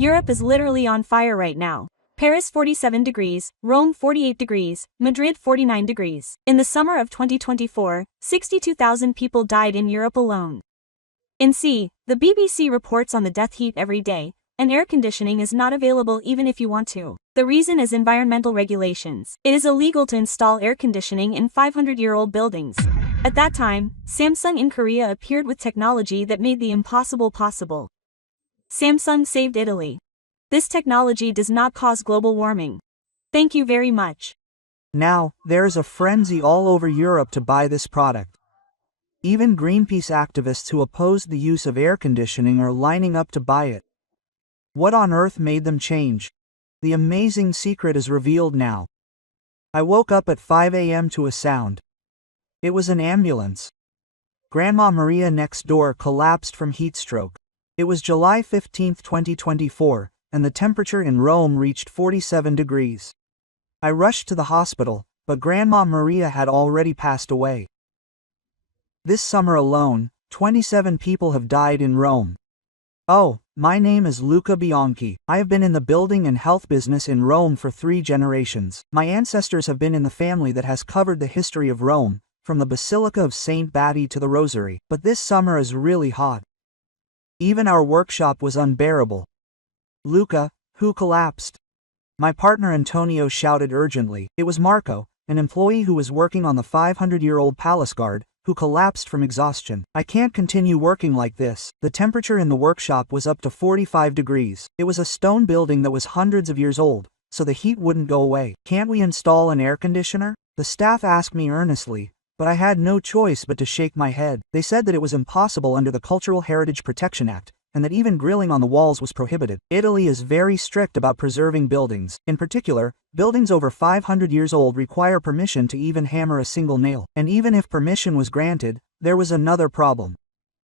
Europe is literally on fire right now. Paris 47 degrees, Rome 48 degrees, Madrid 49 degrees. In the summer of 2024, 62,000 people died in Europe alone. The BBC reports on the death heat every day, and air conditioning is not available even if you want to. The reason is environmental regulations. It is illegal to install air conditioning in 500-year-old buildings. At that time, Samsung in Korea appeared with technology that made the impossible possible. Samsung saved Italy. This technology does not cause global warming. Thank you very much. Now, there is a frenzy all over Europe to buy this product. Even Greenpeace activists who opposed the use of air conditioning are lining up to buy it. What on earth made them change? The amazing secret is revealed now. I woke up at 5 a.m. to a sound. It was an ambulance. Grandma Maria next door collapsed from heat stroke. It was July 15, 2024, and the temperature in Rome reached 47 degrees. I rushed to the hospital, but Grandma Maria had already passed away. This summer alone, 27 people have died in Rome. Oh, my name is Luca Bianchi. I have been in the building and health business in Rome for 3 generations. My ancestors have been in the family that has covered the history of Rome, from the Basilica of Saint Batti to the Rosary. But this summer is really hot. Even our workshop was unbearable. Luca, who collapsed? My partner Antonio shouted urgently. It was Marco, an employee who was working on the 500-year-old palace guard, who collapsed from exhaustion. I can't continue working like this. The temperature in the workshop was up to 45 degrees. It was a stone building that was hundreds of years old, so the heat wouldn't go away. Can't we install an air conditioner? The staff asked me earnestly, but I had no choice but to shake my head. They said that it was impossible under the Cultural Heritage Protection Act, and that even grilling on the walls was prohibited. Italy is very strict about preserving buildings. In particular, buildings over 500 years old require permission to even hammer a single nail. And even if permission was granted, there was another problem.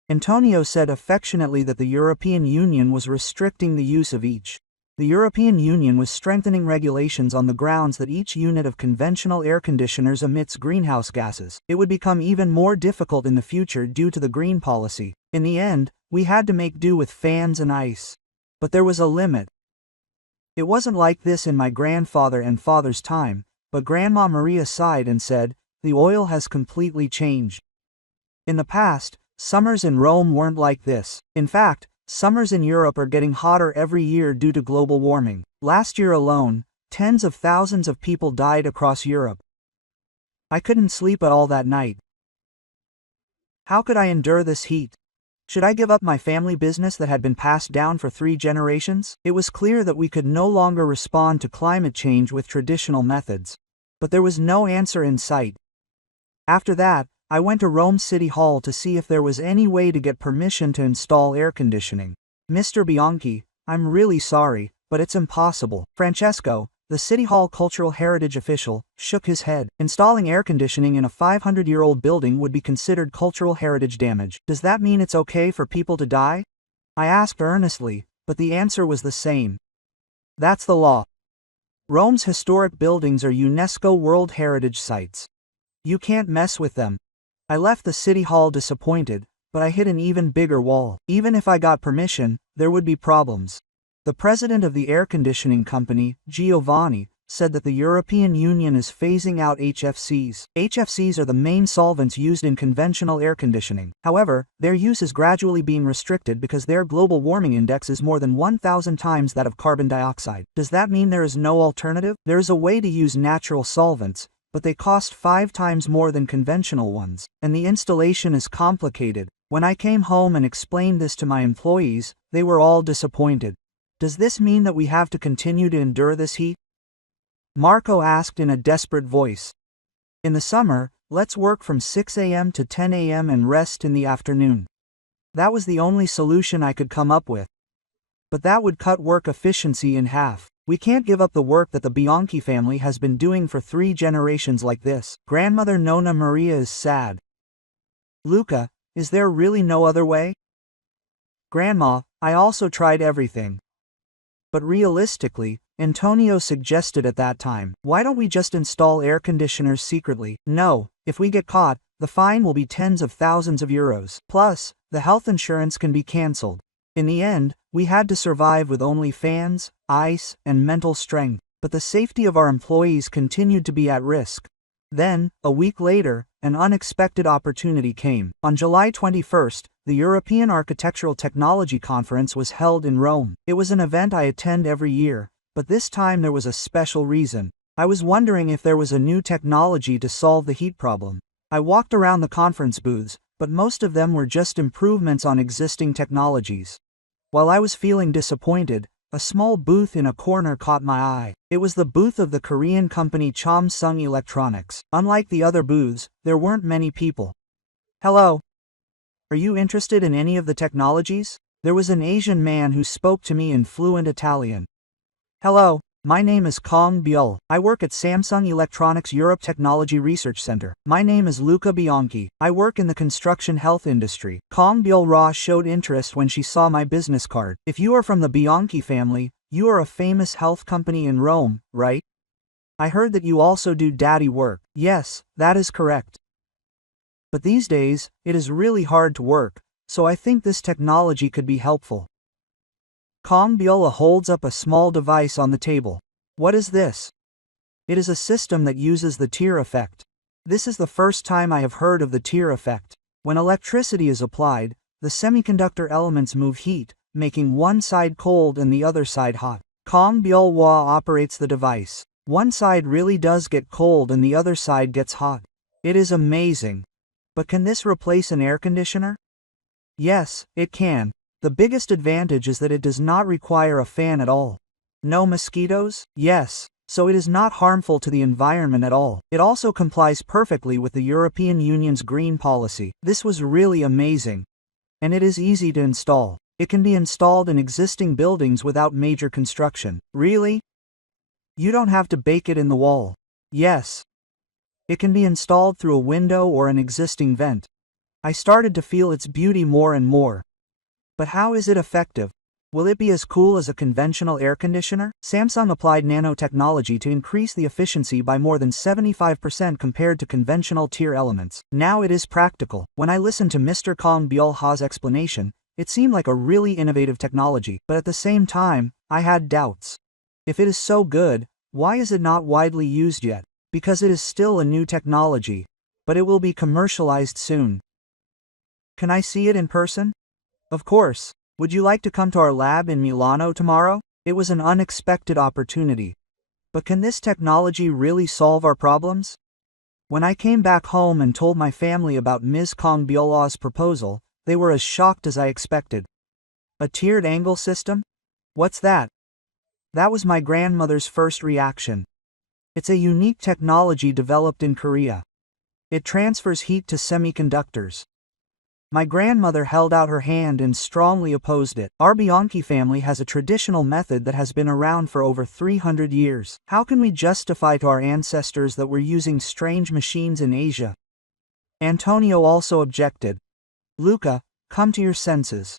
Antonio said affectionately that the European Union was restricting the use of each. The European Union was strengthening regulations on the grounds that each unit of conventional air conditioners emits greenhouse gases. It would become even more difficult in the future due to the green policy. In the end, we had to make do with fans and ice. But there was a limit. It wasn't like this in my grandfather and father's time, but Grandma Maria sighed and said, "The oil has completely changed." In the past, summers in Rome weren't like this. In fact, summers in Europe are getting hotter every year due to global warming. Last year alone, tens of thousands of people died across Europe. I couldn't sleep at all that night. How could I endure this heat? Should I give up my family business that had been passed down for 3 generations? It was clear that we could no longer respond to climate change with traditional methods. But there was no answer in sight. After that, I went to Rome City Hall to see if there was any way to get permission to install air conditioning. "Mr. Bianchi, I'm really sorry, but it's impossible." Francesco, the City Hall cultural heritage official, shook his head. Installing air conditioning in a 500-year-old building would be considered cultural heritage damage. Does that mean it's okay for people to die? I asked earnestly, but the answer was the same. That's the law. Rome's historic buildings are UNESCO World Heritage Sites. You can't mess with them. I left the City Hall disappointed, but I hit an even bigger wall. Even if I got permission, there would be problems. The president of the air conditioning company, Giovanni, said that the European Union is phasing out HFCs. HFCs are the main solvents used in conventional air conditioning. However, their use is gradually being restricted because their global warming index is more than 1,000 times that of carbon dioxide. Does that mean there is no alternative? There is a way to use natural solvents, but they cost 5 times more than conventional ones, and the installation is complicated. When I came home and explained this to my employees, they were all disappointed. Does this mean that we have to continue to endure this heat? Marco asked in a desperate voice. In the summer, let's work from 6 a.m. to 10 a.m. and rest in the afternoon. That was the only solution I could come up with. But that would cut work efficiency in half. We can't give up the work that the Bianchi family has been doing for 3 generations like this. Grandmother Nonna Maria is sad. Luca, is there really no other way? Grandma, I also tried everything. But realistically, Antonio suggested at that time, why don't we just install air conditioners secretly? No, if we get caught, the fine will be tens of thousands of euros. Plus, the health insurance can be cancelled. In the end, We had to survive with only fans, ice, and mental strength, but the safety of our employees continued to be at risk. Then, a week later, an unexpected opportunity came. On July 21st, the European Architectural Technology Conference was held in Rome. It was an event I attend every year, but this time there was a special reason. I was wondering if there was a new technology to solve the heat problem. I walked around the conference booths, but most of them were just improvements on existing technologies. While I was feeling disappointed, a small booth in a corner caught my eye. It was the booth of the Korean company Samsung Electronics. Unlike the other booths, there weren't many people. "Hello. Are you interested in any of the technologies?" There was an Asian man who spoke to me in fluent Italian. "Hello, my name is Kong Byul. I work at Samsung Electronics Europe Technology Research Center. My name is Luca Bianchi. I work in the construction health industry." Kong Byul Ra showed interest when she saw my business card. "If you are from the Bianchi family, you are a famous health company in Rome, right? I heard that you also do daddy work." "Yes, that is correct. But these days, it is really hard to work, so I think this technology could be helpful." Kong Byul holds up a small device on the table. "What is this?" "It is a system that uses the tear effect. This is the first time I have heard of the tear effect. When electricity is applied, the semiconductor elements move heat, making one side cold and the other side hot. Kong Byul operates the device. One side really does get cold and the other side gets hot. It is amazing. But can this replace an air conditioner?" "Yes, it can. The biggest advantage is that it does not require a fan at all." "No mosquitoes?" "Yes, so it is not harmful to the environment at all. It also complies perfectly with the European Union's green policy." This was really amazing. And it is easy to install. It can be installed in existing buildings without major construction. "Really? You don't have to bake it in the wall." "Yes. It can be installed through a window or an existing vent." I started to feel its beauty more and more. But how is it effective? Will it be as cool as a conventional air conditioner? Samsung applied nanotechnology to increase the efficiency by more than 75% compared to conventional tier elements. Now it is practical. When I listened to Mr. Kong Byul-ha's explanation, it seemed like a really innovative technology, but at the same time, I had doubts. If it is so good, why is it not widely used yet? Because it is still a new technology, but it will be commercialized soon. Can I see it in person? Of course. Would you like to come to our lab in Milano tomorrow? It was an unexpected opportunity. But can this technology really solve our problems? When I came back home and told my family about Ms. Kong Byul-ha's proposal, they were as shocked as I expected. "A tiered angle system? What's that?" That was my grandmother's first reaction. "It's a unique technology developed in Korea. It transfers heat to semiconductors." My grandmother held out her hand and strongly opposed it. "Our Bianchi family has a traditional method that has been around for over 300 years. How can we justify to our ancestors that we're using strange machines in Asia?" Antonio also objected. "Luca, come to your senses.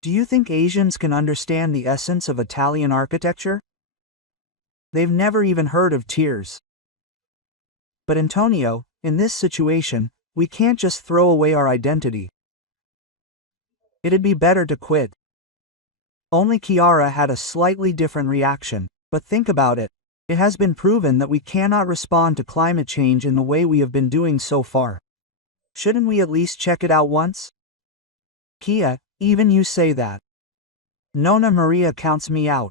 Do you think Asians can understand the essence of Italian architecture? They've never even heard of tiers." "But Antonio, in this situation, we can't just throw away our identity. It'd be better to quit." Only Chiara had a slightly different reaction. "But think about it. It has been proven that we cannot respond to climate change in the way we have been doing so far. Shouldn't we at least check it out once?" "Kia, even you say that. Nonna Maria counts me out."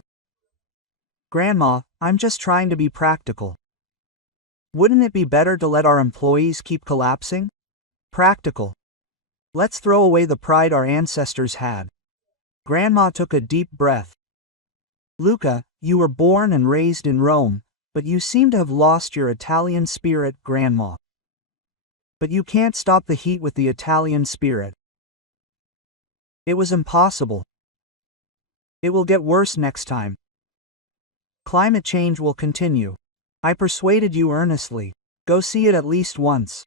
"Grandma, I'm just trying to be practical. Wouldn't it be better to let our employees keep collapsing?" "Practical. Let's throw away the pride our ancestors had." Grandma took a deep breath. "Luca, you were born and raised in Rome, but you seem to have lost your Italian spirit, Grandma. But you can't stop the heat with the Italian spirit. It was impossible. It will get worse next time. Climate change will continue. I persuaded you earnestly. Go see it at least once.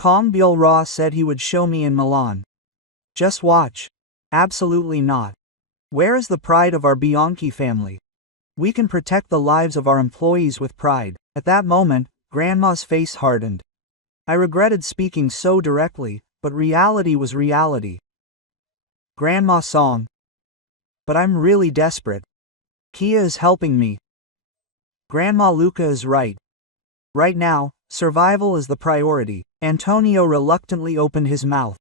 Kong Byul-ra said he would show me in Milan. Just watch." "Absolutely not. Where is the pride of our Bianchi family? We can protect the lives of our employees with pride." At that moment, Grandma's face hardened. I regretted speaking so directly, but reality was reality. Grandma Song. But I'm really desperate. Kia is helping me. Grandma Luca is right. Right now, survival is the priority. Antonio reluctantly opened his mouth.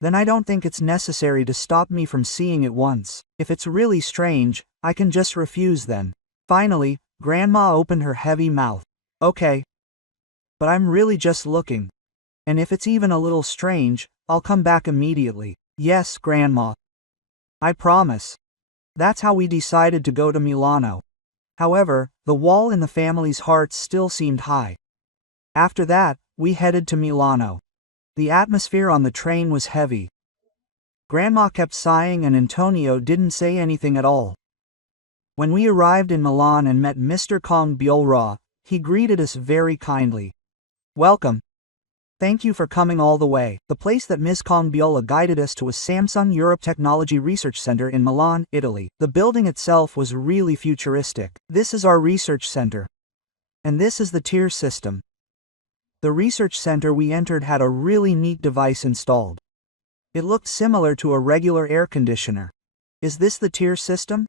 Then I don't think it's necessary to stop me from seeing it once. If it's really strange, I can just refuse then. Finally, Grandma opened her heavy mouth. Okay. But I'm really just looking. And if it's even a little strange, I'll come back immediately. Yes, Grandma. I promise. That's how we decided to go to Milano. However, the wall in the family's hearts still seemed high. After that, we headed to Milano. The atmosphere on the train was heavy. Grandma kept sighing and Antonio didn't say anything at all. When we arrived in Milan and met Mr. Kong Biolra, he greeted us very kindly. Welcome. Thank you for coming all the way. The place that Ms. Kong Biola guided us to was Samsung Europe Technology Research Center in Milan, Italy. The building itself was really futuristic. This is our research center. And this is the tier system. The research center we entered had a really neat device installed. It looked similar to a regular air conditioner. Is this the tier system?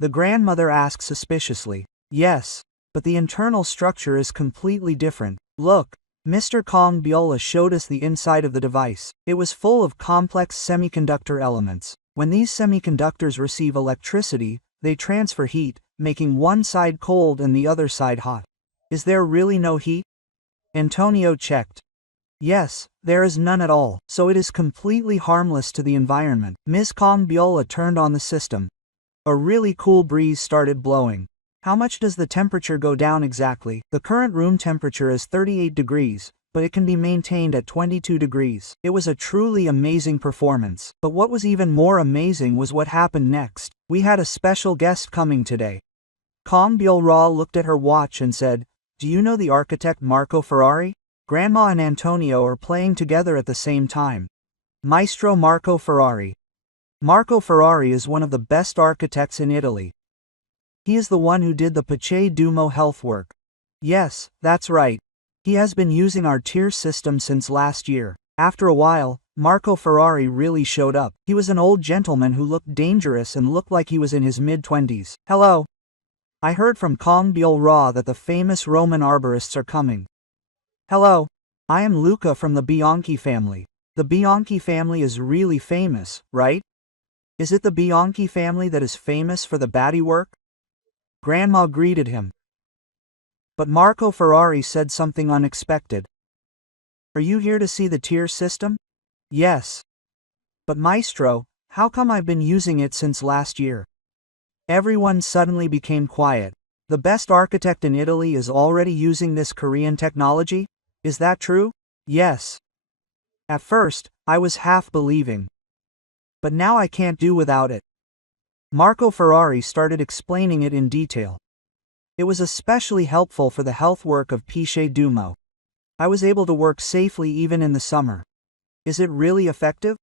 The grandmother asked suspiciously. Yes, but the internal structure is completely different. Look. Mr. Kong Biola showed us the inside of the device. It was full of complex semiconductor elements. When these semiconductors receive electricity, they transfer heat, making one side cold and the other side hot. Is there really no heat? Antonio checked. Yes, there is none at all, so it is completely harmless to the environment. Ms. Kong Biola turned on the system. A really cool breeze started blowing. How much does the temperature go down exactly? The current room temperature is 38 degrees, but it can be maintained at 22 degrees. It was a truly amazing performance. But what was even more amazing was what happened next. We had a special guest coming today. Kong Biolra looked at her watch and said, "Do you know the architect Marco Ferrari?" Grandma and Antonio are playing together at the same time. Maestro Marco Ferrari. Marco Ferrari is one of the best architects in Italy. He is the one who did the Pace Duomo health work. Yes, that's right. He has been using our tier system since last year. After a while, Marco Ferrari really showed up. He was an old gentleman who looked dangerous and looked like he was in his mid-20s. Hello. I heard from Kong Biolra that the famous Roman arborists are coming. Hello. I am Luca from the Bianchi family. The Bianchi family is really famous, right? Is it the Bianchi family that is famous for the baddie work? Grandma greeted him. But Marco Ferrari said something unexpected. Are you here to see the tier system? Yes. But Maestro, how come I've been using it since last year? Everyone suddenly became quiet. The best architect in Italy is already using this Korean technology? Is that true? Yes. At first, I was half believing. But now I can't do without it. Marco Ferrari started explaining it in detail. It was especially helpful for the health work of Pace Duomo. I was able to work safely even in the summer. Is it really effective?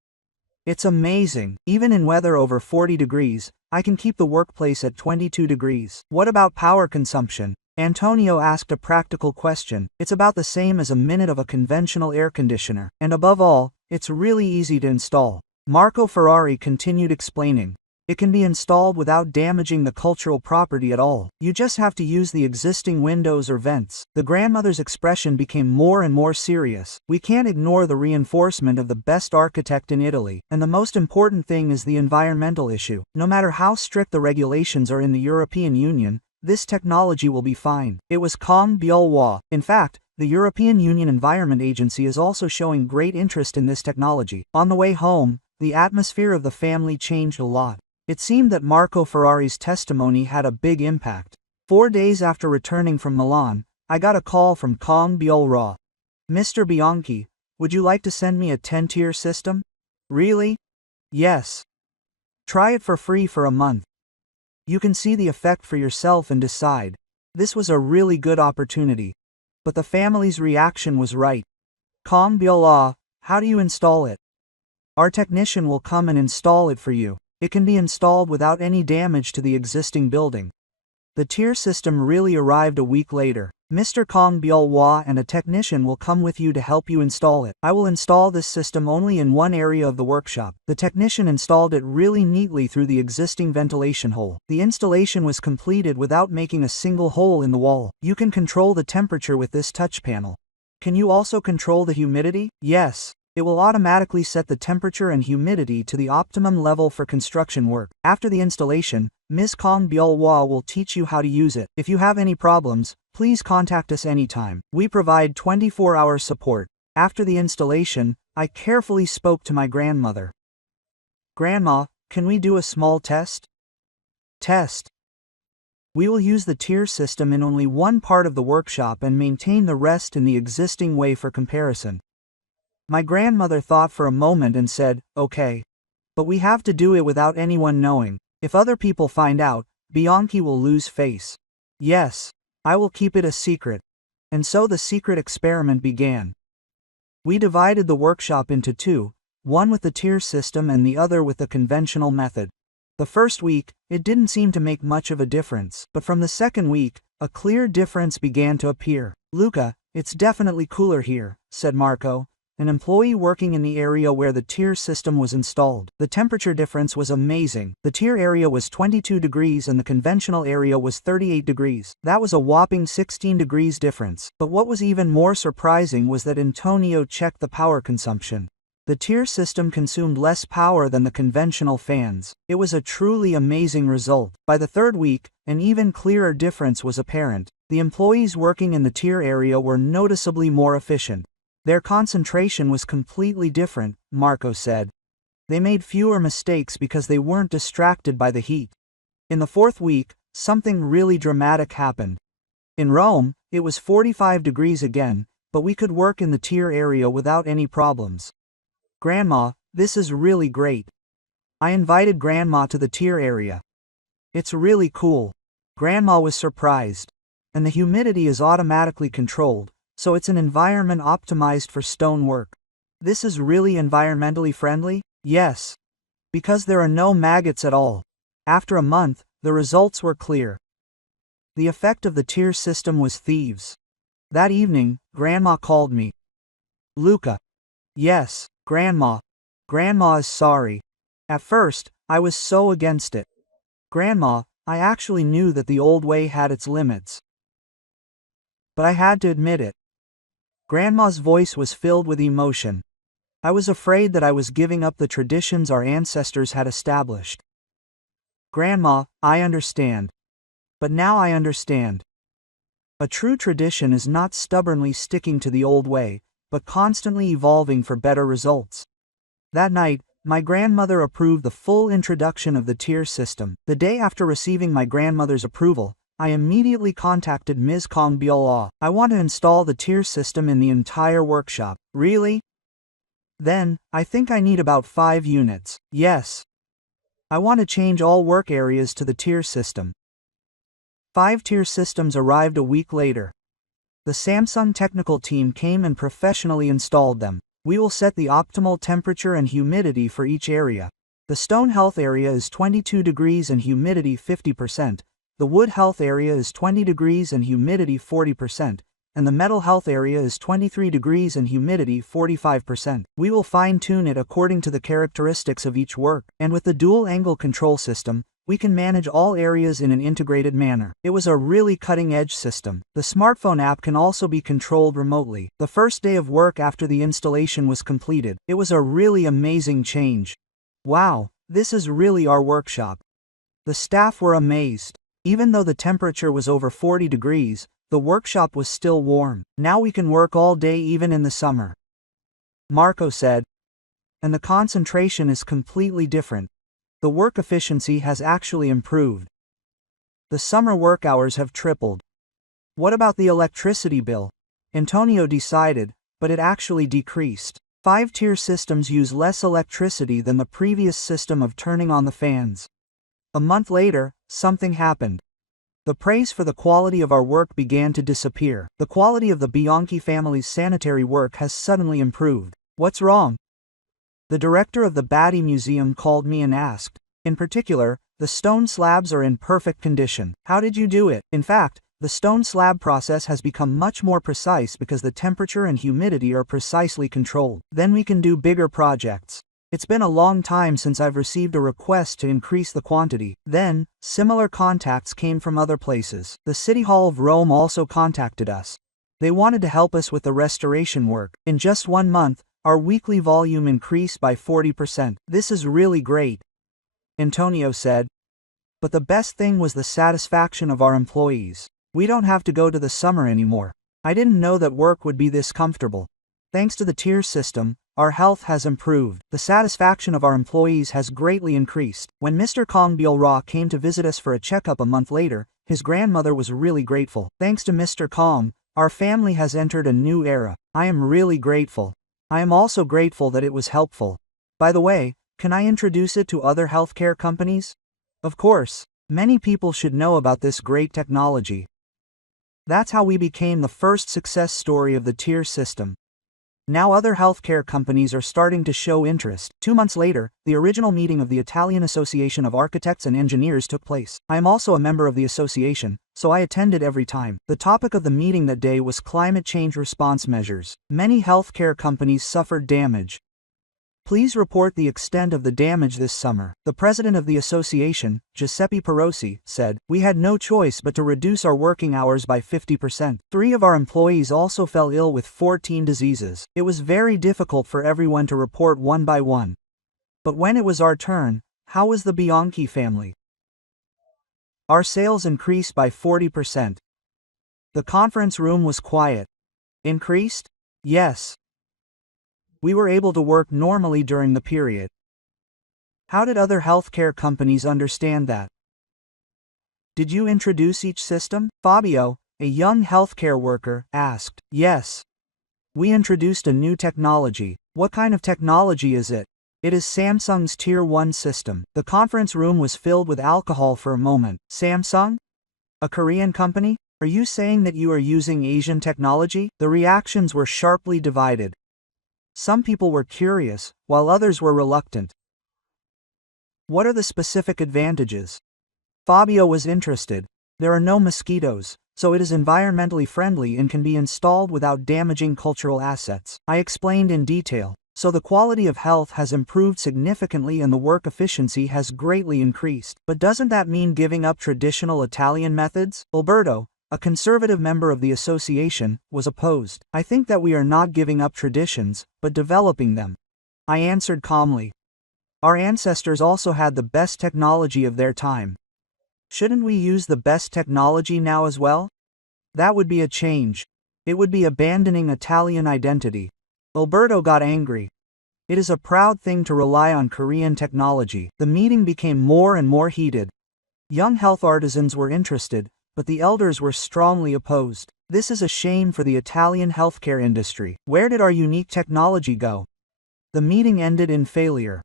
It's amazing. Even in weather over 40 degrees, I can keep the workplace at 22 degrees. What about power consumption? Antonio asked a practical question. It's about the same as a minute of a conventional air conditioner. And above all, it's really easy to install. Marco Ferrari continued explaining. It can be installed without damaging the cultural property at all. You just have to use the existing windows or vents. The grandmother's expression became more and more serious. We can't ignore the reinforcement of the best architect in Italy. And the most important thing is the environmental issue. No matter how strict the regulations are in the European Union, this technology will be fine. It was Kong Biolwa. In fact, the European Union Environment Agency is also showing great interest in this technology. On the way home, the atmosphere of the family changed a lot. It seemed that Marco Ferrari's testimony had a big impact. 4 days after returning from Milan, I got a call from Kong Biolra. Mr. Bianchi, would you like to send me a 10-tier system? Really? Yes. Try it for free for a month. You can see the effect for yourself and decide. This was a really good opportunity. But the family's reaction was right. Kong Biolra, how do you install it? Our technician will come and install it for you. It can be installed without any damage to the existing building. The tier system really arrived a week later. Mr. Kong Byul-hwa and a technician will come with you to help you install it. I will install this system only in one area of the workshop. The technician installed it really neatly through the existing ventilation hole. The installation was completed without making a single hole in the wall. You can control the temperature with this touch panel. Can you also control the humidity? Yes. It will automatically set the temperature and humidity to the optimum level for construction work. After the installation, Ms. Kong Byul-hwa will teach you how to use it. If you have any problems, please contact us anytime. We provide 24-hour support. After the installation, I carefully spoke to my grandmother. Grandma, can we do a small test? Test. We will use the tier system in only one part of the workshop and maintain the rest in the existing way for comparison. My grandmother thought for a moment and said, okay. But we have to do it without anyone knowing. If other people find out, Bianchi will lose face. Yes. I will keep it a secret. And so the secret experiment began. We divided the workshop into two, one with the tier system and the other with the conventional method. The first week, it didn't seem to make much of a difference, but from the second week, a clear difference began to appear. Luca, it's definitely cooler here, said Marco, an employee working in the area where the tier system was installed. The temperature difference was amazing. The tier area was 22 degrees and the conventional area was 38 degrees. That was a whopping 16 degrees difference. But what was even more surprising was that Antonio checked the power consumption. The tier system consumed less power than the conventional fans. It was a truly amazing result. By the third week, an even clearer difference was apparent. The employees working in the tier area were noticeably more efficient. Their concentration was completely different, Marco said. They made fewer mistakes because they weren't distracted by the heat. In the fourth week, something really dramatic happened. In Rome, it was 45 degrees again, but we could work in the tier area without any problems. Grandma, this is really great. I invited Grandma to the tier area. It's really cool. Grandma was surprised. And the humidity is automatically controlled, so it's an environment optimized for stone work. This is really environmentally friendly? Yes. Because there are no maggots at all. After a month, the results were clear. The effect of the tier system was thieves. That evening, Grandma called me. Luca. Yes, Grandma. Grandma is sorry. At first, I was so against it. Grandma, I actually knew that the old way had its limits. But I had to admit it. Grandma's voice was filled with emotion. I was afraid that I was giving up the traditions our ancestors had established. Grandma, I understand. But now I understand. A true tradition is not stubbornly sticking to the old way, but constantly evolving for better results. That night, my grandmother approved the full introduction of the tier system. The day after receiving my grandmother's approval, I immediately contacted Ms. Kong Byul-hwa. I want to install the tier system in the entire workshop. Really? Then, I think I need about 5 units. Yes. I want to change all work areas to the tier system. 5 tier systems arrived a week later. The Samsung technical team came and professionally installed them. We will set the optimal temperature and humidity for each area. The stone health area is 22 degrees and humidity 50%. The wood health area is 20 degrees and humidity 40%, and the metal health area is 23 degrees and humidity 45%. We will fine-tune it according to the characteristics of each work, and with the dual-angle control system, we can manage all areas in an integrated manner. It was a really cutting-edge system. The smartphone app can also be controlled remotely. The first day of work after the installation was completed. It was a really amazing change. Wow, this is really our workshop. The staff were amazed. Even though the temperature was over 40 degrees, the workshop was still warm. Now we can work all day even in the summer. Marco said. And the concentration is completely different. The work efficiency has actually improved. The summer work hours have tripled. What about the electricity bill? Antonio decided, but it actually decreased. 5-tier systems use less electricity than the previous system of turning on the fans. A month later, something happened. The praise for the quality of our work began to disappear. The quality of the Bianchi family's sanitary work has suddenly improved. What's wrong? The director of the Badi Museum called me and asked. In particular, the stone slabs are in perfect condition. How did you do it? In fact, The stone slab process has become much more precise because the temperature and humidity are precisely controlled. Then we can do bigger projects. It's been a long time since I've received a request to increase the quantity. Then, similar contacts came from other places. The City Hall of Rome also contacted us. They wanted to help us with the restoration work. In just 1 month, our weekly volume increased by 40%. This is really great, Antonio said. But the best thing was the satisfaction of our employees. We don't have to go to the summer anymore. I didn't know that work would be this comfortable. Thanks to the tier system, our health has improved. The satisfaction of our employees has greatly increased. When Mr. Kong Byul-ra came to visit us for a checkup a month later, his grandmother was really grateful. Thanks to Mr. Kong, our family has entered a new era. I am really grateful. I am also grateful that it was helpful. By the way, can I introduce it to other healthcare companies? Of course, many people should know about this great technology. That's how we became the first success story of the tier system. Now other healthcare companies are starting to show interest. 2 months later, the original meeting of the Italian Association of Architects and Engineers took place. I am also a member of the association, so I attended every time. The topic of the meeting that day was climate change response measures. Many healthcare companies suffered damage. Please report the extent of the damage this summer. The president of the association, Giuseppe Perosi, said, "We had no choice but to reduce our working hours by 50%. 3 of our employees also fell ill with 14 diseases. It was very difficult for everyone to report one by one. But when it was our turn, how was the Bianchi family? Our sales increased by 40%. The conference room was quiet. Increased? Yes. We were able to work normally during the period." How did other healthcare companies understand that? Did you introduce each system? Fabio, a young healthcare worker, asked. Yes. We introduced a new technology. What kind of technology is it? It is Samsung's Tier 1 system. The conference room was filled with alcohol for a moment. Samsung? A Korean company? Are you saying that you are using Asian technology? The reactions were sharply divided. Some people were curious, while others were reluctant. What are the specific advantages? Fabio was interested. There are no mosquitoes, so it is environmentally friendly and can be installed without damaging cultural assets. I explained in detail. So the quality of health has improved significantly and the work efficiency has greatly increased. But doesn't that mean giving up traditional Italian methods? Alberto, a conservative member of the association, was opposed. I think that we are not giving up traditions, but developing them. I answered calmly. Our ancestors also had the best technology of their time. Shouldn't we use the best technology now as well? That would be a change. It would be abandoning Italian identity. Alberto got angry. It is a proud thing to rely on Korean technology. The meeting became more and more heated. Young health artisans were interested, but the elders were strongly opposed. This is a shame for the Italian healthcare industry. Where did our unique technology go? The meeting ended in failure.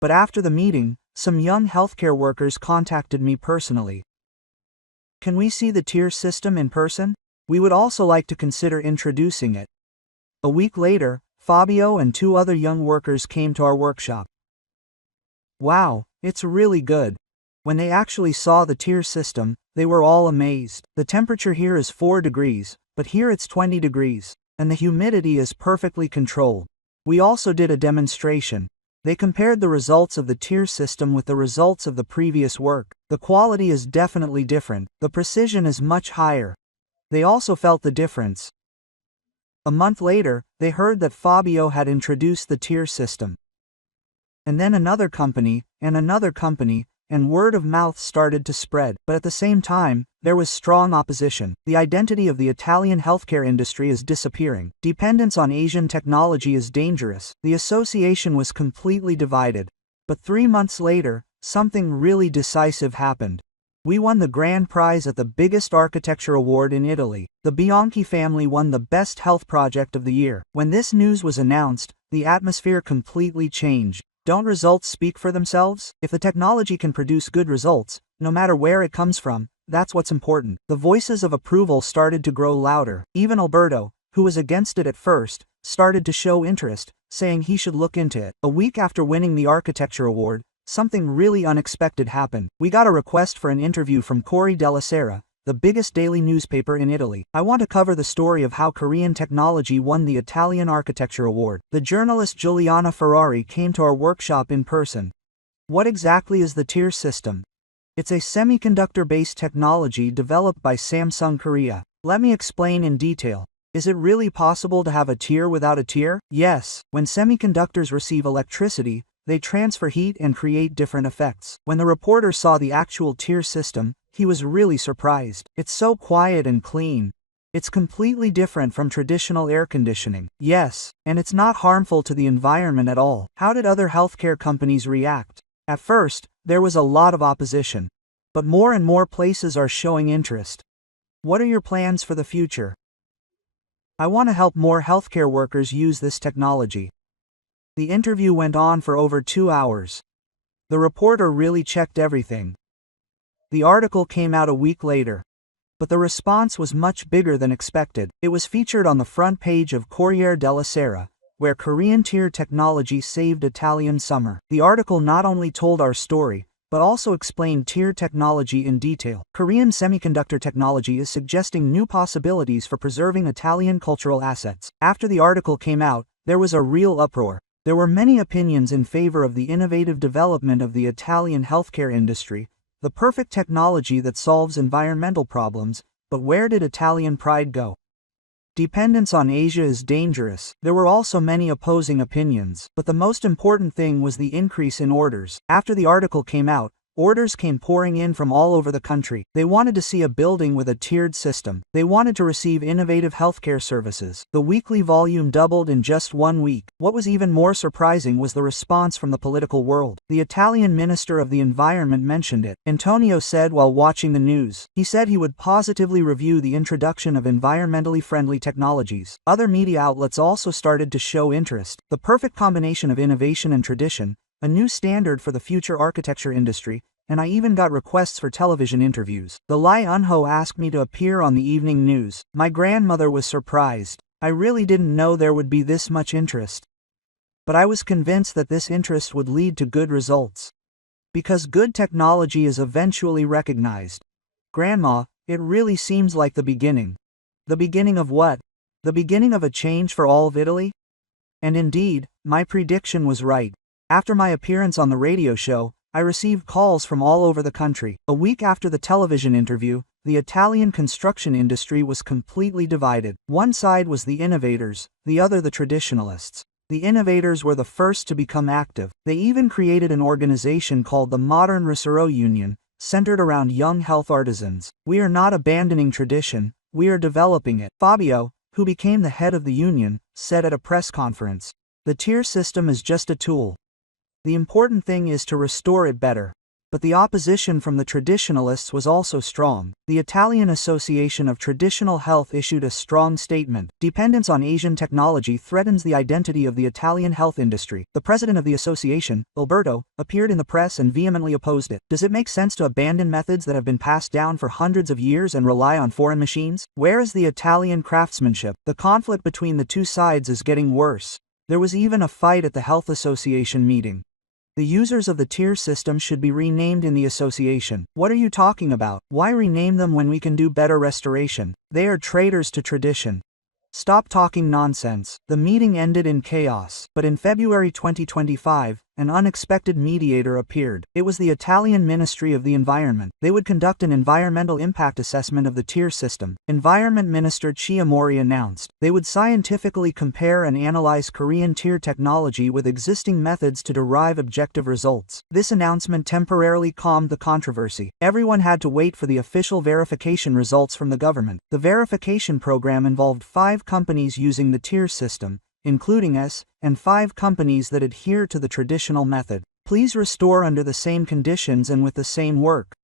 But after the meeting, some young healthcare workers contacted me personally. Can we see the tier system in person? We would also like to consider introducing it. A week later, Fabio and 2 other young workers came to our workshop. Wow, it's really good. When they actually saw the tier system, they were all amazed. The temperature here is 4 degrees, but here it's 20 degrees, and the humidity is perfectly controlled. We also did a demonstration. They compared the results of the tier system with the results of the previous work. The quality is definitely different. The precision is much higher. They also felt the difference. A month later, they heard that Fabio had introduced the tier system. And then another company, and word of mouth started to spread. But at the same time, there was strong opposition. The identity of the Italian healthcare industry is disappearing. Dependence on Asian technology is dangerous. The association was completely divided. But 3 months later, something really decisive happened. We won the grand prize at the biggest architecture award in Italy. The Bianchi family won the best health project of the year. When this news was announced, the atmosphere completely changed. Don't results speak for themselves? If the technology can produce good results, no matter where it comes from, that's what's important. The voices of approval started to grow louder. Even Alberto, who was against it at first, started to show interest, saying he should look into it. A week after winning the architecture award, something really unexpected happened. We got a request for an interview from Corey Della Sera, the biggest daily newspaper in Italy. I want to cover the story of how Korean technology won the Italian Architecture Award. The journalist Giuliana Ferrari came to our workshop in person. What exactly is the tier system? It's a semiconductor-based technology developed by Samsung Korea. Let me explain in detail. Is it really possible to have a tier without a tier? Yes. When semiconductors receive electricity, they transfer heat and create different effects. When the reporter saw the actual tier system, he was really surprised. It's so quiet and clean. It's completely different from traditional air conditioning. Yes, and it's not harmful to the environment at all. How did other healthcare companies react? At first, there was a lot of opposition. But more and more places are showing interest. What are your plans for the future? I want to help more healthcare workers use this technology. The interview went on for over 2 hours. The reporter really checked everything. The article came out a week later. But the response was much bigger than expected. It was featured on the front page of Corriere della Sera, where Korean tier technology saved Italian summer. The article not only told our story, but also explained tier technology in detail. Korean semiconductor technology is suggesting new possibilities for preserving Italian cultural assets. After the article came out, there was a real uproar. There were many opinions in favor of the innovative development of the Italian healthcare industry, the perfect technology that solves environmental problems, but where did Italian pride go? Dependence on Asia is dangerous. There were also many opposing opinions, but the most important thing was the increase in orders. After the article came out, orders came pouring in from all over the country. They wanted to see a building with a tiered system. They wanted to receive innovative healthcare services. The weekly volume doubled in just 1 week. What was even more surprising was the response from the political world. The Italian Minister of the Environment mentioned it. Antonio said while watching the news. He said he would positively review the introduction of environmentally friendly technologies. Other media outlets also started to show interest. The perfect combination of innovation and tradition, a new standard for the future architecture industry, and I even got requests for television interviews. The Lee Eun-ho asked me to appear on the evening news. My grandmother was surprised. I really didn't know there would be this much interest. But I was convinced that this interest would lead to good results. Because good technology is eventually recognized. Grandma, it really seems like the beginning. The beginning of what? The beginning of a change for all of Italy? And indeed, my prediction was right. After my appearance on the radio show, I received calls from all over the country. A week after the television interview, the Italian construction industry was completely divided. One side was the innovators, the other the traditionalists. The innovators were the first to become active. They even created an organization called the Modern Risero Union, centered around young health artisans. We are not abandoning tradition, we are developing it. Fabio, who became the head of the union, said at a press conference. The tier system is just a tool. The important thing is to restore it better. But the opposition from the traditionalists was also strong. The Italian Association of Traditional Health issued a strong statement. Dependence on Asian technology threatens the identity of the Italian health industry. The president of the association, Alberto, appeared in the press and vehemently opposed it. Does it make sense to abandon methods that have been passed down for hundreds of years and rely on foreign machines? Where is the Italian craftsmanship? The conflict between the two sides is getting worse. There was even a fight at the health association meeting. The users of the tier system should be renamed in the association. What are you talking about? Why rename them when we can do better restoration? They are traitors to tradition. Stop talking nonsense. The meeting ended in chaos. But in February 2025, an unexpected mediator appeared. It was the Italian Ministry of the Environment. They would conduct an environmental impact assessment of the tier system. Environment Minister Chiamori announced. They would scientifically compare and analyze Korean tier technology with existing methods to derive objective results. This announcement temporarily calmed the controversy. Everyone had to wait for the official verification results from the government. The verification program involved 5 companies using the tier system, including us, and 5 companies that adhere to the traditional method. Please restore under the same conditions and with the same work.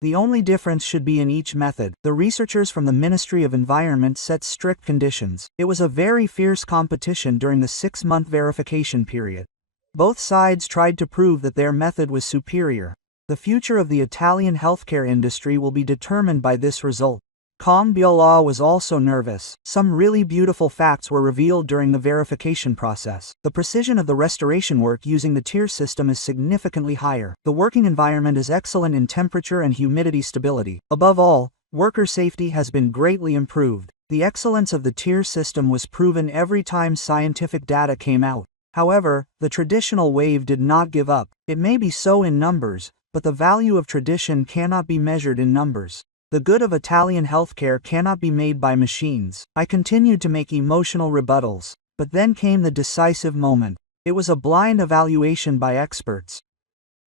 The only difference should be in each method. The researchers from the Ministry of Environment set strict conditions. It was a very fierce competition during the 6-month verification period. Both sides tried to prove that their method was superior. The future of the Italian healthcare industry will be determined by this result. Kong Biola was also nervous. Some really beautiful facts were revealed during the verification process. The precision of the restoration work using the tier system is significantly higher. The working environment is excellent in temperature and humidity stability. Above all, Worker safety has been greatly improved. The excellence of the tier system was proven every time scientific data came out. However, the traditional wave did not give up. It may be so in numbers, but the value of tradition cannot be measured in numbers. The good of Italian healthcare cannot be made by machines. I continued to make emotional rebuttals, but then came the decisive moment. It was a blind evaluation by experts.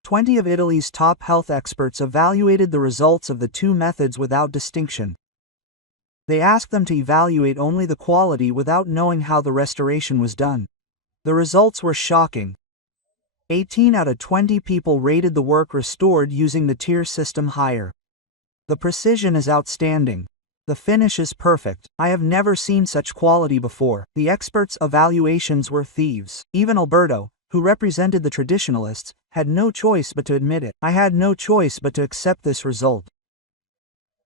20 of Italy's top health experts evaluated the results of the two methods without distinction. They asked them to evaluate only the quality without knowing how the restoration was done. The results were shocking. 18 out of 20 people rated the work restored using the tier system higher. The precision is outstanding. The finish is perfect. I have never seen such quality before. The experts' evaluations were thieves. Even Alberto, who represented the traditionalists, had no choice but to admit it. I had no choice but to accept this result.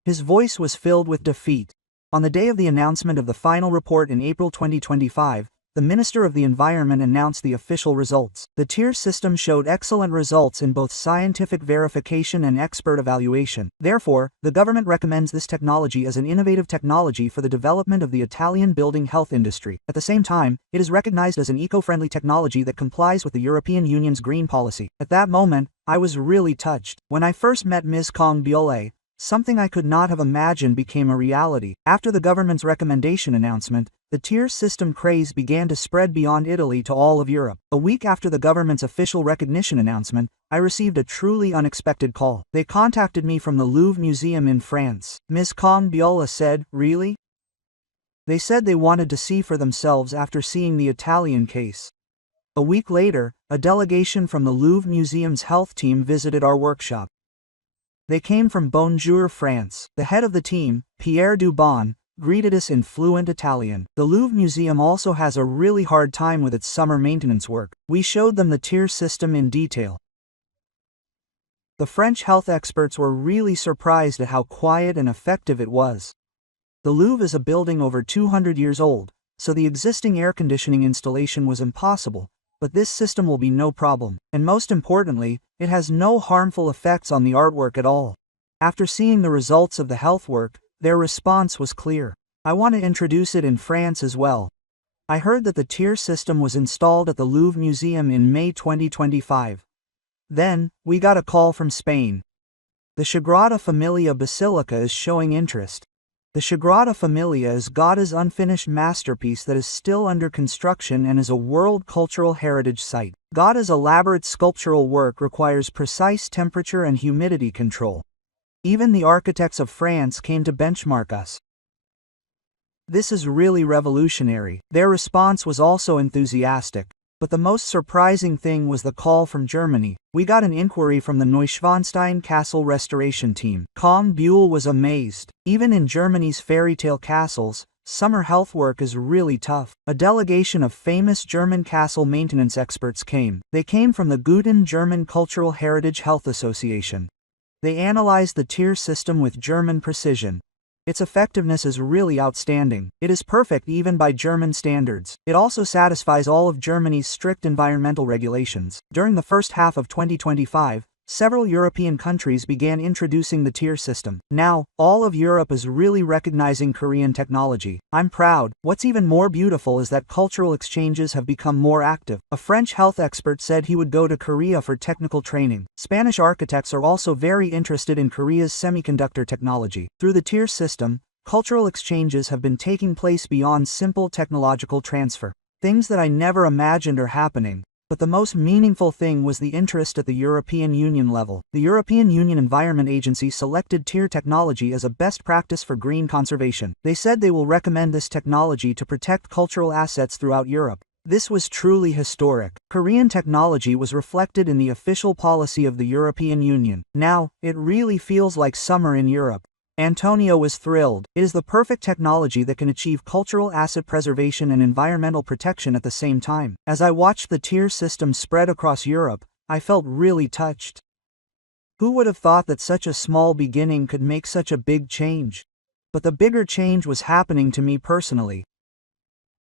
His voice was filled with defeat. On the day of the announcement of the final report in April 2025, the Minister of the Environment announced the official results. The tier system showed excellent results in both scientific verification and expert evaluation. Therefore, the government recommends this technology as an innovative technology for the development of the Italian building health industry. At the same time, it is recognized as an eco-friendly technology that complies with the European Union's green policy. At that moment, I was really touched. When I first met Ms. Congbiole, something I could not have imagined became a reality. After the government's recommendation announcement, the tier system craze began to spread beyond Italy to all of Europe. A week after the government's official recognition announcement, I received a truly unexpected call. They contacted me from the Louvre Museum in France. Ms. Congbiole said, "Really?" They said they wanted to see for themselves after seeing the Italian case. A week later, a delegation from the Louvre Museum's health team visited our workshop. They came from Bonjour, France. The head of the team, Pierre Dubon, greeted us in fluent Italian. The Louvre Museum also has a really hard time with its summer maintenance work. We showed them the tier system in detail. The French health experts were really surprised at how quiet and effective it was. The Louvre is a building over 200 years old, so the existing air conditioning installation was impossible, but this system will be no problem. And most importantly, it has no harmful effects on the artwork at all. After seeing the results of the health work, their response was clear. I want to introduce it in France as well. I heard that the tier system was installed at the Louvre Museum in May 2025. Then, we got a call from Spain. The Sagrada Familia Basilica is showing interest. The Sagrada Familia is Gauda's unfinished masterpiece that is still under construction and is a World Cultural Heritage Site. Gauda's elaborate sculptural work requires precise temperature and humidity control. Even the architects of France came to benchmark us. This is really revolutionary. Their response was also enthusiastic. But the most surprising thing was the call from Germany. We got an inquiry from the Neuschwanstein Castle restoration team. Congbiole was amazed. Even in Germany's fairy tale castles, summer health work is really tough. A delegation of famous German castle maintenance experts came. They came from the Guten German Cultural Heritage Health Association. They analyzed the tier system with German precision. Its effectiveness is really outstanding. It is perfect even by German standards. It also satisfies all of Germany's strict environmental regulations. During the first half of 2025, several European countries began introducing the tier system. Now, all of Europe is really recognizing Korean technology. I'm proud. What's even more beautiful is that cultural exchanges have become more active. A French health expert said he would go to Korea for technical training. Spanish architects are also very interested in Korea's semiconductor technology. Through the tier system, cultural exchanges have been taking place beyond simple technological transfer. Things that I never imagined are happening. But the most meaningful thing was the interest at the European Union level. The European Union Environment Agency selected tier technology as a best practice for green conservation. They said they will recommend this technology to protect cultural assets throughout Europe. This was truly historic. Korean technology was reflected in the official policy of the European Union. Now, it really feels like summer in Europe. Antonio was thrilled. It is the perfect technology that can achieve cultural asset preservation and environmental protection at the same time. As I watched the tier system spread across Europe, I felt really touched. Who would have thought that such a small beginning could make such a big change? But the bigger change was happening to me personally.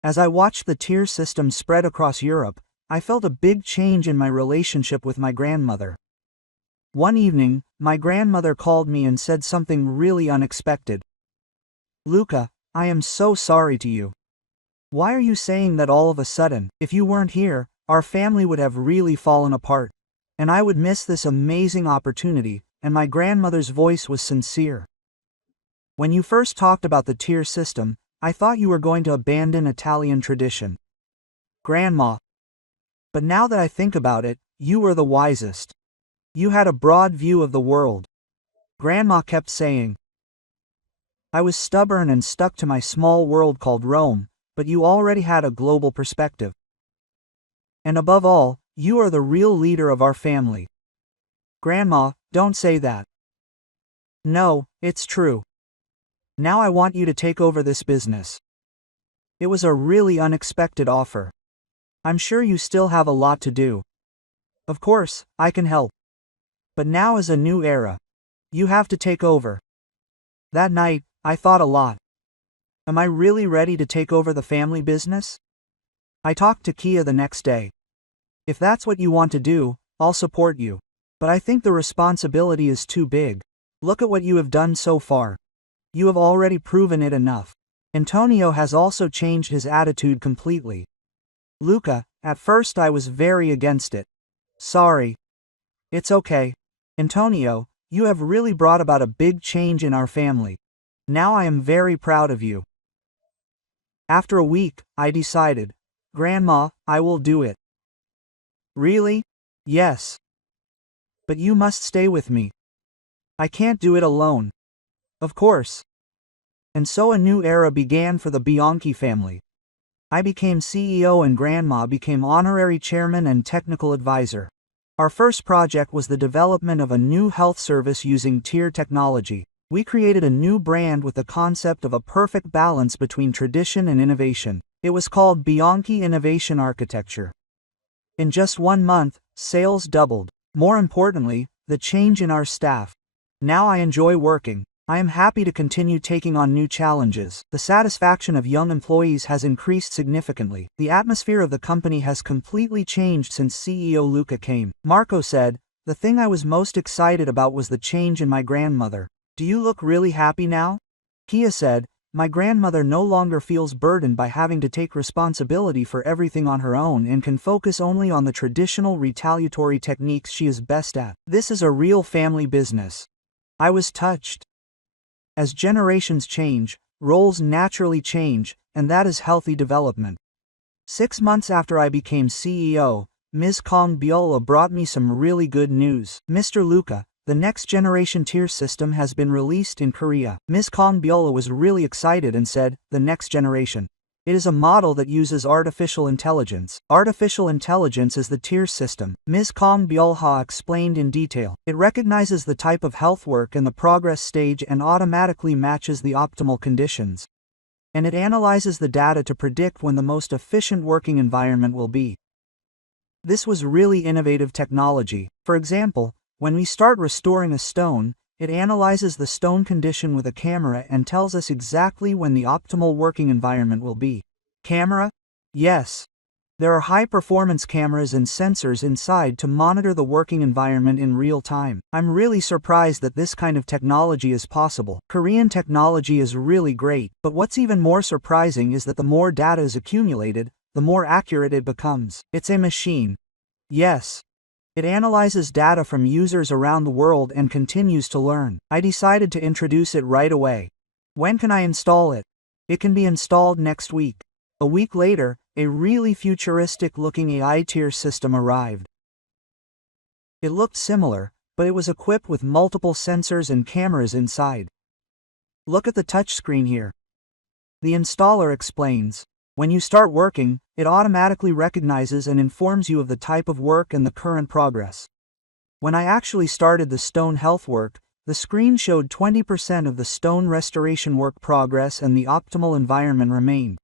As I watched the tier system spread across Europe, I felt a big change in my relationship with my grandmother. One evening, my grandmother called me and said something really unexpected. Luca, I am so sorry to you. Why are you saying that all of a sudden? If you weren't here, our family would have really fallen apart. And I would miss this amazing opportunity, and my grandmother's voice was sincere. When you first talked about the tier system, I thought you were going to abandon Italian tradition. Grandma. But now that I think about it, you were the wisest. You had a broad view of the world. Grandma kept saying. I was stubborn and stuck to my small world called Rome, but you already had a global perspective. And above all, you are the real leader of our family. Grandma, don't say that. No, it's true. Now I want you to take over this business. It was a really unexpected offer. I'm sure you still have a lot to do. Of course, I can help. But now is a new era. You have to take over. That night, I thought a lot. Am I really ready to take over the family business? I talked to Kia the next day. If that's what you want to do, I'll support you. But I think the responsibility is too big. Look at what you have done so far. You have already proven it enough. Antonio has also changed his attitude completely. Luca, at first I was very against it. Sorry. It's okay. Antonio, you have really brought about a big change in our family. Now I am very proud of you. After a week, I decided. Grandma, I will do it. Really? Yes. But you must stay with me. I can't do it alone. Of course. And so a new era began for the Bianchi family. I became CEO and Grandma became honorary chairman and technical advisor. Our first project was the development of a new health service using tier technology. We created a new brand with the concept of a perfect balance between tradition and innovation. It was called Bianchi Innovation Architecture. In just 1 month, sales doubled. More importantly, the change in our staff. Now I enjoy working. I am happy to continue taking on new challenges. The satisfaction of young employees has increased significantly. The atmosphere of the company has completely changed since CEO Luca came. Marco said, the thing I was most excited about was the change in my grandmother. Do you look really happy now? Kia said, my grandmother no longer feels burdened by having to take responsibility for everything on her own and can focus only on the traditional retaliatory techniques she is best at. This is a real family business. I was touched. As generations change, roles naturally change, and that is healthy development. 6 months after I became CEO, Ms. Kong Biola brought me some really good news. Mr. Luca, the next generation tier system has been released in Korea. Ms. Kong Biola was really excited and said, the next generation. It is a model that uses artificial intelligence. Artificial intelligence is the tier system. Ms. Kong Byulha explained in detail. It recognizes the type of health work and the progress stage and automatically matches the optimal conditions. And it analyzes the data to predict when the most efficient working environment will be. This was really innovative technology. For example, when we start restoring a stone, it analyzes the stone condition with a camera and tells us exactly when the optimal working environment will be. Camera? Yes. There are high-performance cameras and sensors inside to monitor the working environment in real time. I'm really surprised that this kind of technology is possible. Korean technology is really great, but what's even more surprising is that the more data is accumulated, the more accurate it becomes. It's a machine. Yes. It analyzes data from users around the world and continues to learn. I decided to introduce it right away. When can I install it? It can be installed next week. A week later, a really futuristic-looking AI tier system arrived. It looked similar, but it was equipped with multiple sensors and cameras inside. Look at the touchscreen here. The installer explains. When you start working, it automatically recognizes and informs you of the type of work and the current progress. When I actually started the stone health work, the screen showed 20% of the stone restoration work progress and the optimal environment remained.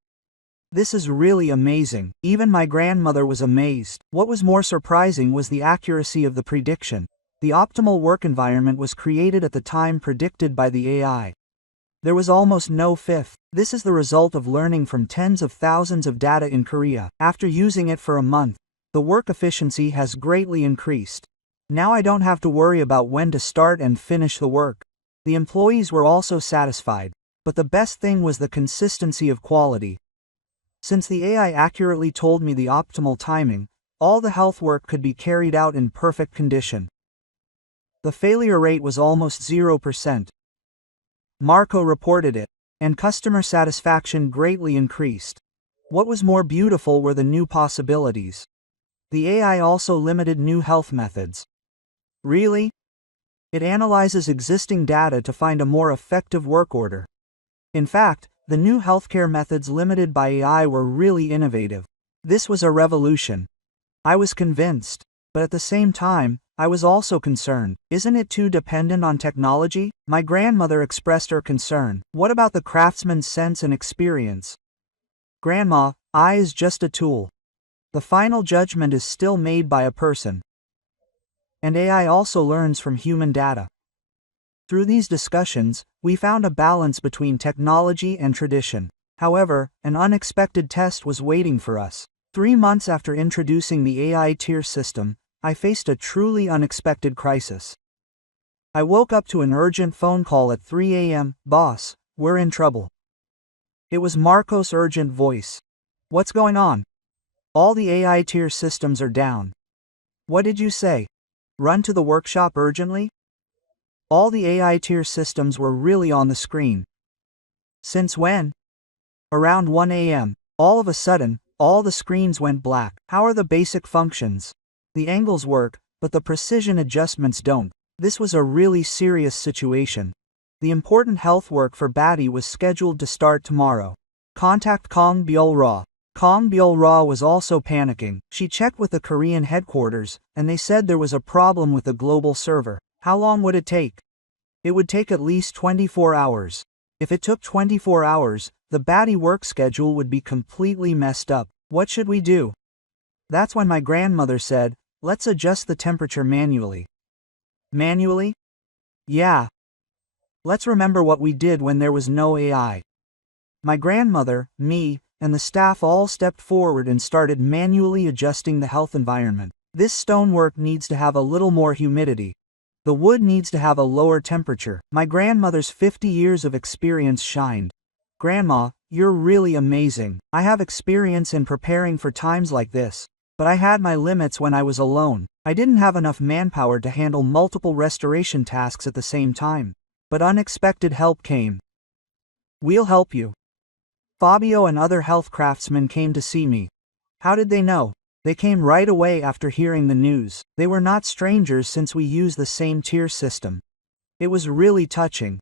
This is really amazing. Even my grandmother was amazed. What was more surprising was the accuracy of the prediction. The optimal work environment was created at the time predicted by the AI. There was almost no fifth. This is the result of learning from tens of thousands of data in Korea. After using it for a month, the work efficiency has greatly increased. Now I don't have to worry about when to start and finish the work. The employees were also satisfied, but the best thing was the consistency of quality. Since the AI accurately told me the optimal timing, all the health work could be carried out in perfect condition. The failure rate was almost 0%. Marco reported it, and customer satisfaction greatly increased. What was more beautiful were the new possibilities. The AI also limited new health methods. Really? It analyzes existing data to find a more effective work order. In fact, the new healthcare methods limited by AI were really innovative. This was a revolution. I was convinced, but at the same time, I was also concerned. Isn't it too dependent on technology? My grandmother expressed her concern. What about the craftsman's sense and experience? Grandma, AI is just a tool. The final judgment is still made by a person. And AI also learns from human data. Through these discussions, we found a balance between technology and tradition. However, an unexpected test was waiting for us. 3 months after introducing the AI tier system, I faced a truly unexpected crisis. I woke up to an urgent phone call at 3 a.m. Boss, we're in trouble. It was Marco's urgent voice. What's going on? All the AI tier systems are down. What did you say? Run to the workshop urgently? All the AI tier systems were really on the screen. Since when? Around 1 a.m. All of a sudden, all the screens went black. How are the basic functions? The angles work, but the precision adjustments don't. This was a really serious situation. The important health work for Batty was scheduled to start tomorrow. Contact Kong Byul-ra. Kong Byul-ra was also panicking. She checked with the Korean headquarters, and they said there was a problem with the global server. How long would it take? It would take at least 24 hours. If it took 24 hours, the Batty work schedule would be completely messed up. What should we do? That's when my grandmother said, let's adjust the temperature manually. Manually? Yeah. Let's remember what we did when there was no AI. My grandmother, me, and the staff all stepped forward and started manually adjusting the health environment. This stonework needs to have a little more humidity. The wood needs to have a lower temperature. My grandmother's 50 years of experience shined. Grandma, you're really amazing. I have experience in preparing for times like this. But I had my limits when I was alone. I didn't have enough manpower to handle multiple restoration tasks at the same time. But unexpected help came. We'll help you. Fabio and other health craftsmen came to see me. How did they know? They came right away after hearing the news. They were not strangers since we use the same tier system. It was really touching.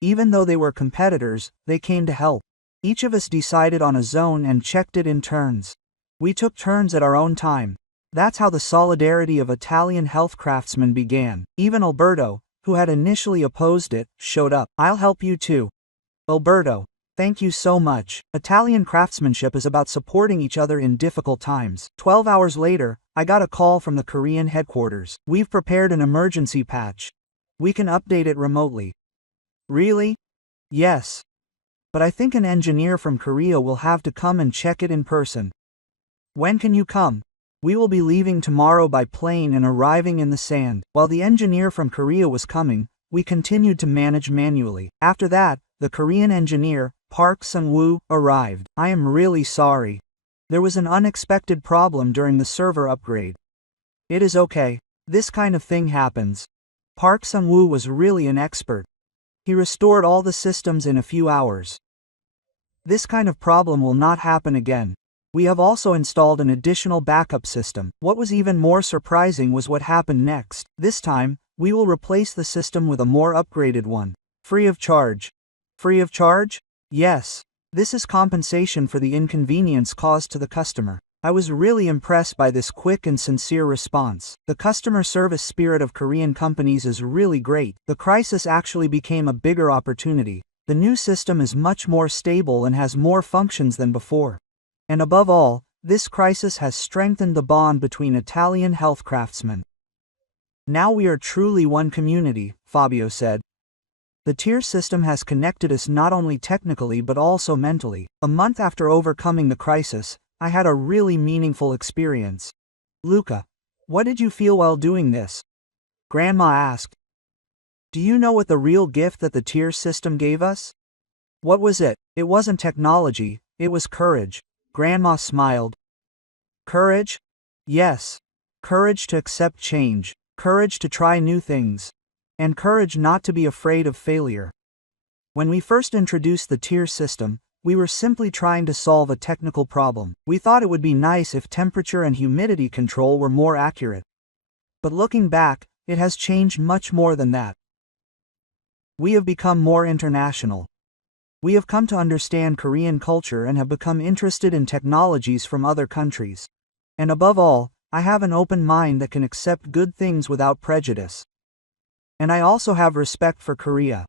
Even though they were competitors, they came to help. Each of us decided on a zone and checked it in turns. We took turns at our own time. That's how the solidarity of Italian health craftsmen began. Even Alberto, who had initially opposed it, showed up. I'll help you too. Alberto, thank you so much. Italian craftsmanship is about supporting each other in difficult times. 12 hours later, I got a call from the Korean headquarters. We've prepared an emergency patch. We can update it remotely. Really? Yes. But I think an engineer from Korea will have to come and check it in person. When can you come? We will be leaving tomorrow by plane and arriving in the sand. While the engineer from Korea was coming, we continued to manage manually. After that, the Korean engineer, Park Sung-woo, arrived. I am really sorry. There was an unexpected problem during the server upgrade. It is okay. This kind of thing happens. Park Sung-woo was really an expert. He restored all the systems in a few hours. This kind of problem will not happen again. We have also installed an additional backup system. What was even more surprising was what happened next. This time, we will replace the system with a more upgraded one. Free of charge. Free of charge? Yes. This is compensation for the inconvenience caused to the customer. I was really impressed by this quick and sincere response. The customer service spirit of Korean companies is really great. The crisis actually became a bigger opportunity. The new system is much more stable and has more functions than before. And above all, this crisis has strengthened the bond between Italian health craftsmen. Now we are truly one community, Fabio said. The tier system has connected us not only technically but also mentally. A month after overcoming the crisis, I had a really meaningful experience. Luca, what did you feel while doing this? Grandma asked. Do you know what the real gift that the tier system gave us? What was it? It wasn't technology, it was courage. Grandma smiled. Courage? Yes. Courage to accept change, courage to try new things, and courage not to be afraid of failure. When we first introduced the tier system, we were simply trying to solve a technical problem. We thought it would be nice if temperature and humidity control were more accurate. But looking back, it has changed much more than that. We have become more international. We have come to understand Korean culture and have become interested in technologies from other countries. And above all, I have an open mind that can accept good things without prejudice. And I also have respect for Korea.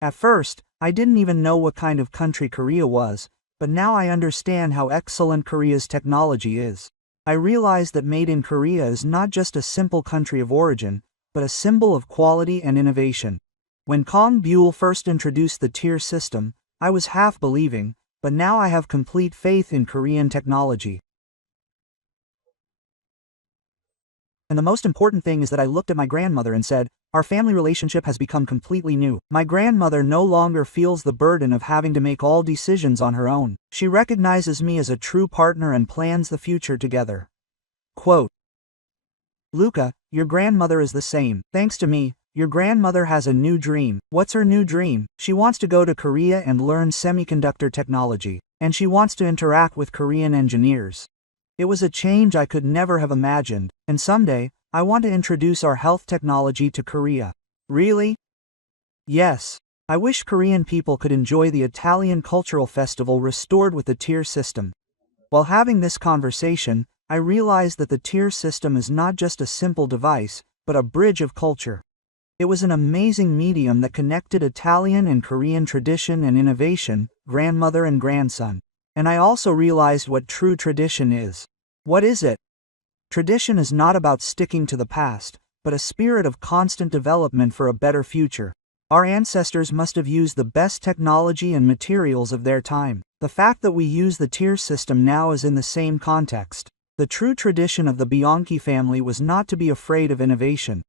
At first, I didn't even know what kind of country Korea was, but now I understand how excellent Korea's technology is. I realize that Made in Korea is not just a simple country of origin, but a symbol of quality and innovation. When Kong Buell first introduced the tier system, I was half believing, but now I have complete faith in Korean technology. And the most important thing is that I looked at my grandmother and said, our family relationship has become completely new. My grandmother no longer feels the burden of having to make all decisions on her own. She recognizes me as a true partner and plans the future together. Quote, Luca, your grandmother is the same. Thanks to me, your grandmother has a new dream. What's her new dream? She wants to go to Korea and learn semiconductor technology, and she wants to interact with Korean engineers. It was a change I could never have imagined, and someday, I want to introduce our health technology to Korea. Really? Yes. I wish Korean people could enjoy the Italian Cultural Festival restored with the tier system. While having this conversation, I realized that the tier system is not just a simple device, but a bridge of culture. It was an amazing medium that connected Italian and Korean tradition and innovation, grandmother and grandson. And I also realized what true tradition is. What is it? Tradition is not about sticking to the past, but a spirit of constant development for a better future. Our ancestors must have used the best technology and materials of their time. The fact that we use the tier system now is in the same context. The true tradition of the Bianchi family was not to be afraid of innovation.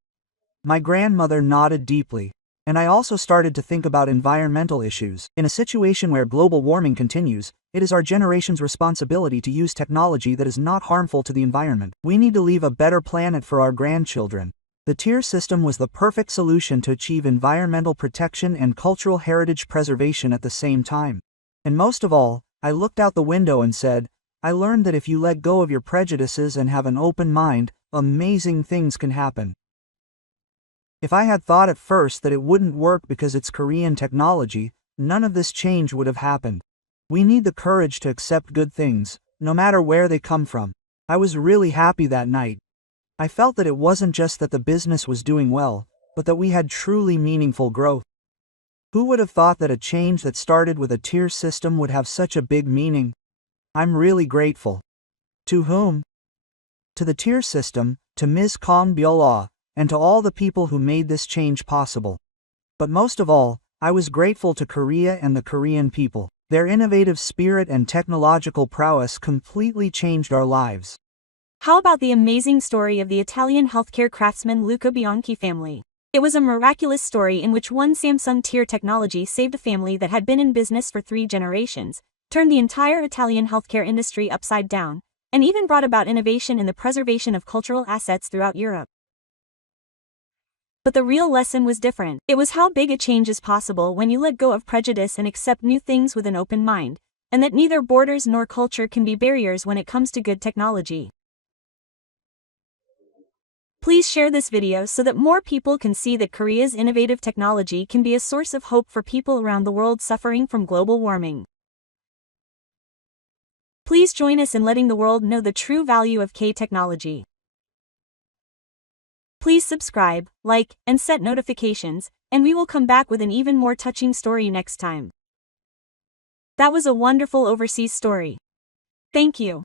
My grandmother nodded deeply, and I also started to think about environmental issues. In a situation where global warming continues, it is our generation's responsibility to use technology that is not harmful to the environment. We need to leave a better planet for our grandchildren. The tier system was the perfect solution to achieve environmental protection and cultural heritage preservation at the same time. And most of all, I looked out the window and said, I learned that if you let go of your prejudices and have an open mind, amazing things can happen. If I had thought at first that it wouldn't work because it's Korean technology, none of this change would have happened. We need the courage to accept good things, no matter where they come from. I was really happy that night. I felt that it wasn't just that the business was doing well, but that we had truly meaningful growth. Who would have thought that a change that started with a tier system would have such a big meaning? I'm really grateful. To whom? To the tier system, to Ms. Kong Byul-ah, and to all the people who made this change possible. But most of all, I was grateful to Korea and the Korean people. Their innovative spirit and technological prowess completely changed our lives. How about the amazing story of the Italian healthcare craftsman Luca Bianchi family? It was a miraculous story in which one Samsung tier technology saved a family that had been in business for 3 generations, turned the entire Italian healthcare industry upside down, and even brought about innovation in the preservation of cultural assets throughout Europe. But the real lesson was different. It was how big a change is possible when you let go of prejudice and accept new things with an open mind, and that neither borders nor culture can be barriers when it comes to good technology. Please share this video so that more people can see that Korea's innovative technology can be a source of hope for people around the world suffering from global warming. Please join us in letting the world know the true value of K-technology. Please subscribe, like, and set notifications, and we will come back with an even more touching story next time. That was a wonderful overseas story. Thank you.